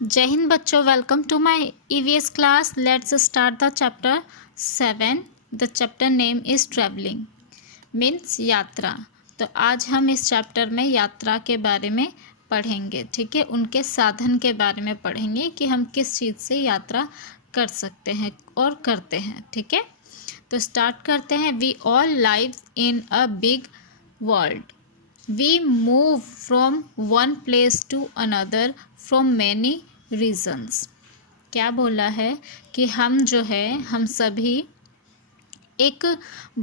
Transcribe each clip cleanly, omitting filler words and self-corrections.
जय हिंद बच्चों, welcome to my EVS class. Let's start the chapter 7। The chapter name is travelling means यात्रा। तो आज हम इस चैप्टर में यात्रा के बारे में पढ़ेंगे, ठीक है। उनके साधन के बारे में पढ़ेंगे कि हम किस चीज़ से यात्रा कर सकते हैं और करते हैं, ठीक है। तो स्टार्ट करते हैं। We all live in a big world. We move from one place to another from many reasons। क्या बोला है कि हम जो है हम सभी एक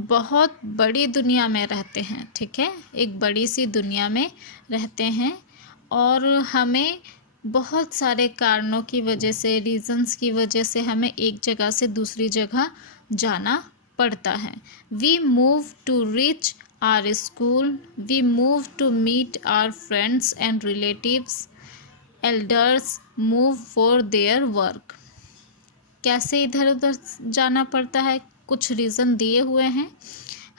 बहुत बड़ी दुनिया में रहते हैं, ठीक है। एक बड़ी सी दुनिया में रहते हैं और हमें बहुत सारे कारणों की वजह से, रीजंस की वजह से हमें एक जगह से दूसरी जगह जाना पड़ता है। We move to reach our school, we move to meet our friends and relatives, elders move for their work. कैसे इधर उधर जाना पड़ता है, कुछ रीज़न दिए हुए हैं।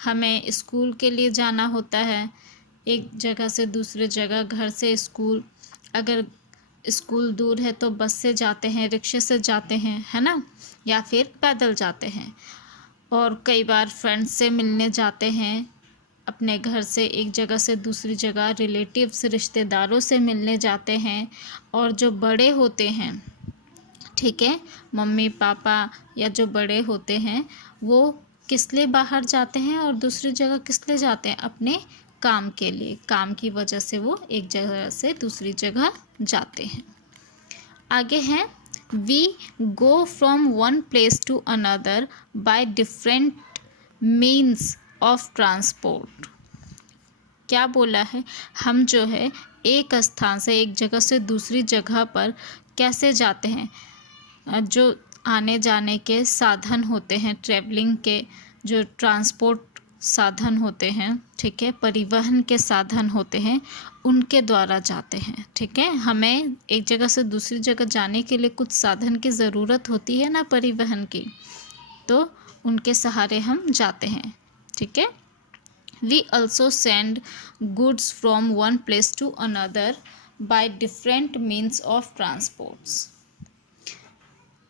हमें स्कूल के लिए जाना होता है एक जगह से दूसरे जगह, घर से स्कूल। अगर स्कूल दूर है तो बस से जाते हैं, रिक्शे से जाते हैं, है ना, या फिर पैदल जाते हैं। और कई बार फ्रेंड्स से मिलने जाते हैं, अपने घर से एक जगह से दूसरी जगह रिलेटिव्स, रिश्तेदारों से मिलने जाते हैं। और जो बड़े होते हैं, ठीक है, मम्मी पापा या जो बड़े होते हैं, वो किस लिए बाहर जाते हैं और दूसरी जगह किस लिए जाते हैं? अपने काम के लिए। काम की वजह से वो एक जगह से दूसरी जगह जाते हैं। आगे है, we go from one place to another by different means of transport. क्या बोला है? हम जो है एक स्थान से एक जगह से दूसरी जगह पर कैसे जाते हैं? जो आने जाने के साधन होते हैं, ट्रैवलिंग के जो ट्रांसपोर्ट साधन होते हैं, ठीक है, परिवहन के साधन होते हैं, उनके द्वारा जाते हैं, ठीक है। हमें एक जगह से दूसरी जगह जाने के लिए कुछ साधन की ज़रूरत होती है ना, परिवहन की, तो उनके सहारे हम जाते हैं, ठीक है। We also send goods from one place to another by different means of transports।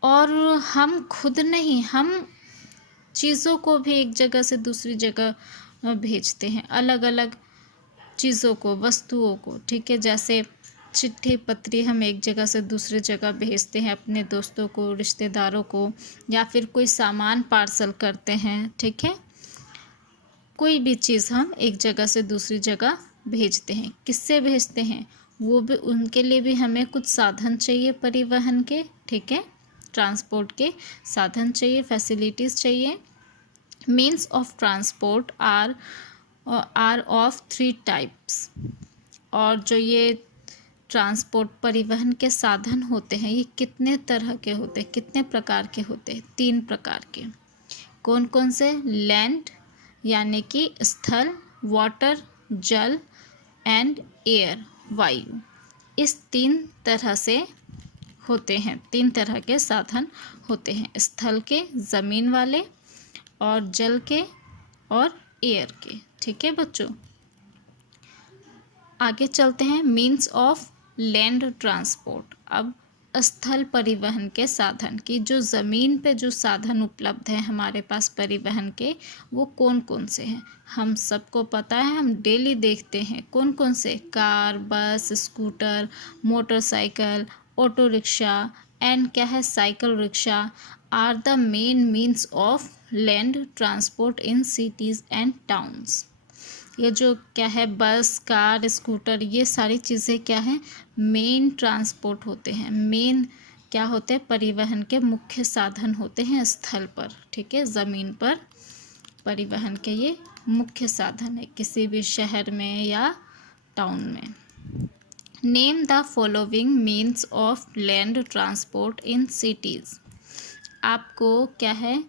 और हम खुद नहीं, हम चीज़ों को भी एक जगह से दूसरी जगह भेजते हैं, अलग अलग चीज़ों को, वस्तुओं को, ठीक है। जैसे चिट्ठी पत्री हम एक जगह से दूसरी जगह भेजते हैं अपने दोस्तों को, रिश्तेदारों को, या फिर कोई सामान पार्सल करते हैं, ठीक है। कोई भी चीज़ हम एक जगह से दूसरी जगह भेजते हैं। किससे भेजते हैं? वो भी, उनके लिए भी हमें कुछ साधन चाहिए परिवहन के, ठीक है, ट्रांसपोर्ट के साधन चाहिए, फैसिलिटीज़ चाहिए। Means of transport are of 3 types. और जो ये ट्रांसपोर्ट, परिवहन के साधन होते हैं, ये कितने तरह के होते हैं, कितने प्रकार के होते हैं? 3 प्रकार के। कौन कौन से? लैंड यानी कि स्थल, वाटर जल, एंड एयर वायु। इस 3 तरह से होते हैं, 3 तरह के साधन होते हैं, स्थल के, ज़मीन वाले, और जल के, और एयर के, ठीक है बच्चों। आगे चलते हैं। Means of land transport. अब स्थल परिवहन के साधन की, जो ज़मीन पे जो साधन उपलब्ध हैं हमारे पास परिवहन के, वो कौन कौन से हैं? हम सबको पता है, हम डेली देखते हैं। कौन कौन से? Car, bus, scooter, motorcycle, auto rickshaw, and क्या है, cycle rickshaw are the main means of land transport in cities and towns. ये जो क्या है, बस, कार, स्कूटर, ये सारी चीज़ें क्या हैं? मेन ट्रांसपोर्ट होते हैं। मेन क्या होते हैं? परिवहन के मुख्य साधन होते हैं स्थल पर, ठीक है, ज़मीन पर परिवहन के ये मुख्य साधन है किसी भी शहर में या टाउन में। Name the following means of land transport in cities. आपको क्या है,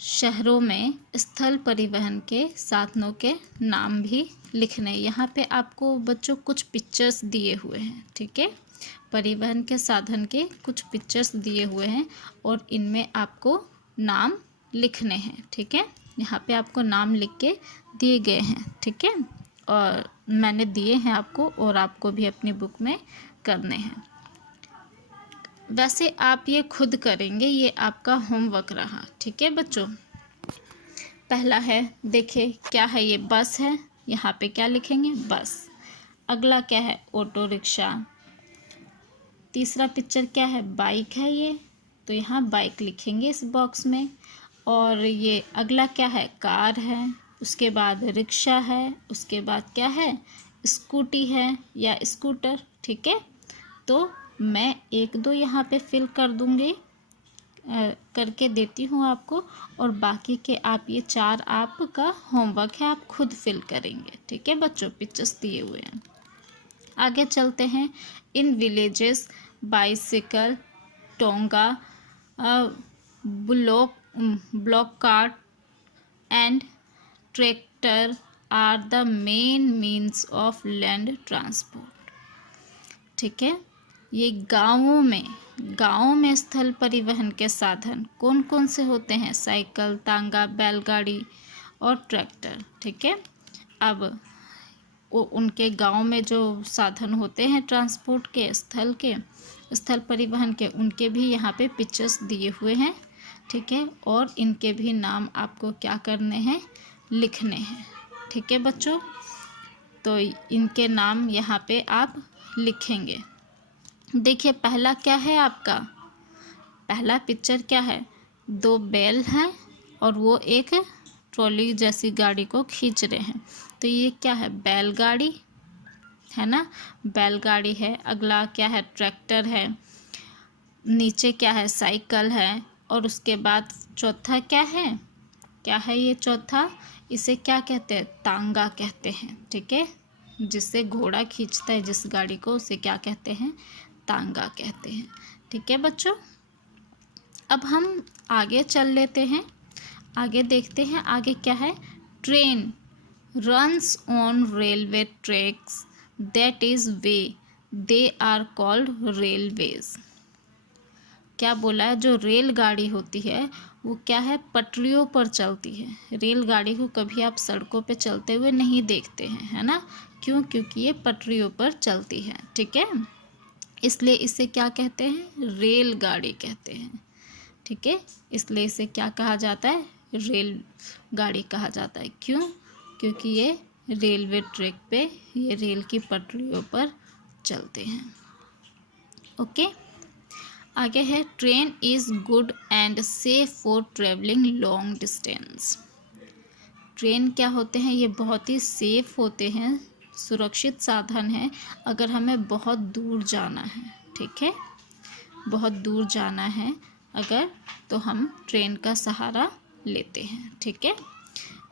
शहरों में स्थल परिवहन के साधनों के नाम भी लिखने। यहाँ पे आपको बच्चों कुछ पिक्चर्स दिए हुए हैं, ठीक है, परिवहन के साधन के कुछ पिक्चर्स दिए हुए हैं और इनमें आपको नाम लिखने हैं, ठीक है। यहाँ पे आपको नाम लिख के दिए गए हैं, ठीक है, और मैंने दिए हैं आपको, और आपको भी अपनी बुक में करने हैं। वैसे आप ये खुद करेंगे, ये आपका होमवर्क रहा। ठीक है बच्चों, पहला है, देखिए क्या है, ये बस है, यहाँ पे क्या लिखेंगे, बस। अगला क्या है, ऑटो रिक्शा। तीसरा पिक्चर क्या है, बाइक है ये, तो यहाँ बाइक लिखेंगे इस बॉक्स में। और ये अगला क्या है, कार है, उसके बाद रिक्शा है, उसके बाद क्या है, स्कूटी है या स्कूटर। ठीक है, तो मैं एक दो यहाँ पे फिल कर दूँगी, करके देती हूँ आपको, और बाकी के आप ये 4 आपका होमवर्क है, आप खुद फिल करेंगे। ठीक है बच्चों, पिक्चर्स दिए हुए हैं। आगे चलते हैं। In villages bicycle, tonga, bullock cart and tractor are the main means of land transport. ठीक है, ये गाँवों में स्थल परिवहन के साधन कौन कौन से होते हैं, साइकिल, तांगा, बैलगाड़ी और ट्रैक्टर। ठीक है, अब वो उनके गांव में जो साधन होते हैं ट्रांसपोर्ट के, स्थल परिवहन के, उनके भी यहाँ पे पिक्चर्स दिए हुए हैं। ठीक है, और इनके भी नाम आपको क्या करने हैं, लिखने हैं। ठीक है बच्चों, तो इनके नाम यहाँ पे आप लिखेंगे। देखिए पहला क्या है आपका, पहला पिक्चर क्या है, 2 बैल हैं और वो एक ट्रॉली जैसी गाड़ी को खींच रहे हैं, तो ये क्या है, बैलगाड़ी है ना, बैलगाड़ी है। अगला क्या है, ट्रैक्टर है। नीचे क्या है, साइकिल है। और उसके बाद चौथा क्या है ये चौथा, इसे क्या कहते हैं, तांगा कहते हैं। ठीक है, जिससे घोड़ा खींचता है जिस गाड़ी को, उसे क्या कहते हैं, तांगा कहते हैं। ठीक है बच्चों, अब हम आगे चल लेते हैं, आगे देखते हैं आगे क्या है। Train runs on railway tracks, that is way, they are called railways। क्या बोला है, जो रेलगाड़ी होती है वो क्या है, पटरियों पर चलती है। रेलगाड़ी को कभी आप सड़कों पे चलते हुए नहीं देखते हैं, है ना, क्यों, क्योंकि ये पटरियों पर चलती है। ठीक है, इसलिए इसे क्या कहते हैं, रेलगाड़ी कहते हैं। ठीक है, इसलिए इसे क्या कहा जाता है, रेलगाड़ी कहा जाता है। क्यों, क्योंकि ये रेलवे ट्रैक पे, ये रेल की पटरियों पर चलते हैं। ओके, आगे है, train is good and safe for travelling long distance. Train क्या होते हैं, ये बहुत ही सेफ होते हैं, सुरक्षित साधन है अगर हमें बहुत दूर जाना है। ठीक है, बहुत दूर जाना है अगर, तो हम ट्रेन का सहारा लेते हैं। ठीक है,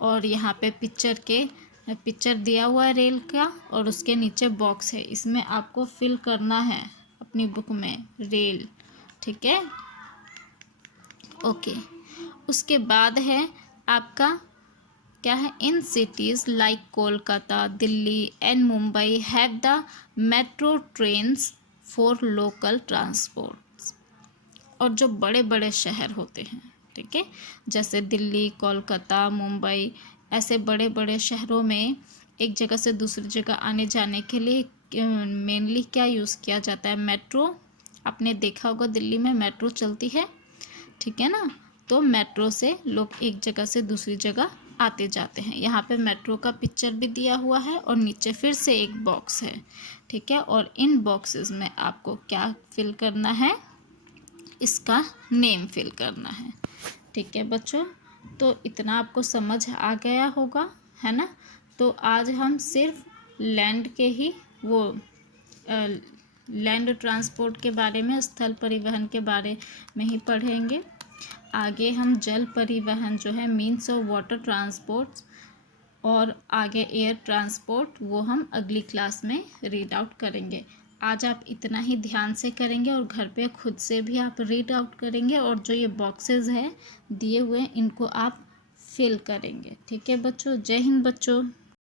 और यहाँ पे पिक्चर दिया हुआ है रेल का, और उसके नीचे बॉक्स है, इसमें आपको फिल करना है अपनी बुक में रेल। ठीक है, ओके। उसके बाद है आपका क्या है, in cities like Kolkata, Delhi and Mumbai have the metro trains for local transports. और जो बड़े बड़े शहर होते हैं, ठीक है, जैसे दिल्ली, कोलकाता, मुंबई, ऐसे बड़े बड़े शहरों में एक जगह से दूसरी जगह आने जाने के लिए मेनली क्या यूज़ किया जाता है, मेट्रो। आपने देखा होगा दिल्ली में मेट्रो चलती है, ठीक है ना, तो मेट्रो से लोग एक जगह से दूसरी जगह आते जाते हैं। यहाँ पे मेट्रो का पिक्चर भी दिया हुआ है और नीचे फिर से एक बॉक्स है। ठीक है, और इन बॉक्सेस में आपको क्या फिल करना है, इसका नेम फिल करना है। ठीक है बच्चों, तो इतना आपको समझ आ गया होगा, है ना। तो आज हम सिर्फ लैंड के ही लैंड ट्रांसपोर्ट के बारे में, स्थल परिवहन के बारे में ही पढ़ेंगे। आगे हम जल परिवहन जो है, मीन्स ऑफ वाटर ट्रांसपोर्ट, और आगे एयर ट्रांसपोर्ट, वो हम अगली क्लास में रीड आउट करेंगे। आज आप इतना ही ध्यान से करेंगे और घर पे खुद से भी आप रीड आउट करेंगे, और जो ये बॉक्सेस हैं दिए हुए, इनको आप फिल करेंगे। ठीक है बच्चों, जय हिंद बच्चों।